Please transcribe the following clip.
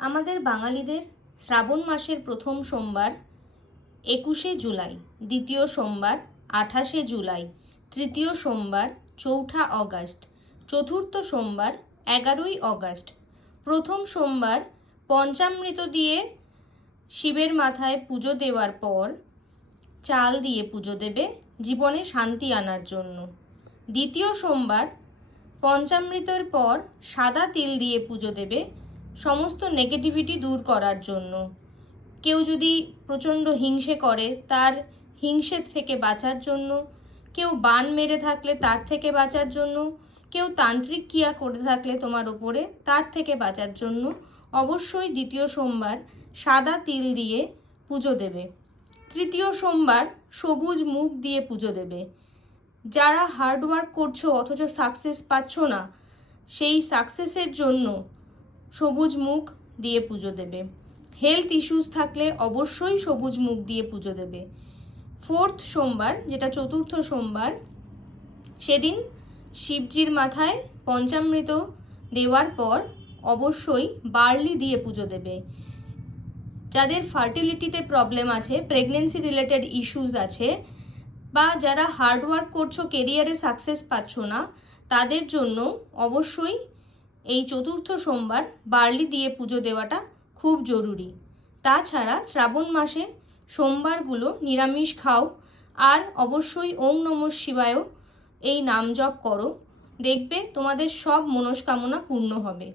আমাদের বাঙালিদের শ্রাবণ মাসের প্রথম সোমবার 21শে জুলাই, দ্বিতীয় সোমবার 28শে জুলাই, তৃতীয় সোমবার 4ঠা অগাস্ট, চতুর্থ সোমবার 11ই অগাস্ট। প্রথম সোমবার পঞ্চামৃত দিয়ে শিবের মাথায় পুজো দেওয়ার পর চাল দিয়ে পুজো দেবে জীবনে শান্তি আনার জন্য। দ্বিতীয় সোমবার পঞ্চামৃতের পর সাদা তিল দিয়ে পুজো দেবে সমস্ত নেগেটিভিটি দূর করার জন্য। কেউ যদি প্রচণ্ড হিংসে করে তার হিংসে থেকে বাঁচার জন্য, কেউ বান মেরে থাকলে তার থেকে বাঁচার জন্য, কেউ তান্ত্রিক ক্রিয়া করে থাকলে তোমার ওপরে তার থেকে বাঁচার জন্য অবশ্যই দ্বিতীয় সোমবার সাদা তিল দিয়ে পুজো দেবে। তৃতীয় সোমবার সবুজ মুগ দিয়ে পুজো দেবে। যারা হার্ডওয়ার্ক করছো অথচ সাকসেস পাচ্ছ না, সেই সাকসেসের জন্য সবুজ মুগ দিয়ে পুজো দেবে। হেলথ ইস্যুস থাকলে অবশ্যই সবুজ মুগ দিয়ে পুজো দেবে। ফোর্থ সোমবার, যেটা চতুর্থ সোমবার, সেদিন শিবজির মাথায় পঞ্চামৃত দেওয়ার পর অবশ্যই বার্লি দিয়ে পুজো দেবে। যাদের ফার্টিলিটিতে প্রবলেম আছে, প্রেগনেন্সি রিলেটেড ইস্যুস আছে, বা যারা হার্ডওয়ার্ক করছো কেরিয়ারে সাকসেস পাচ্ছ না, তাদের জন্য অবশ্যই এই চতুর্থ সোমবার বার্লি দিয়ে পুজো দেওয়াটা খুব জরুরি। তাছাড়া শ্রাবণ মাসে সোমবারগুলো নিরামিষ খাও, আর অবশ্যই ওম নমঃ শিবায় এই নাম জপ করো, দেখবে তোমাদের সব মনস্কামনা পূর্ণ হবে।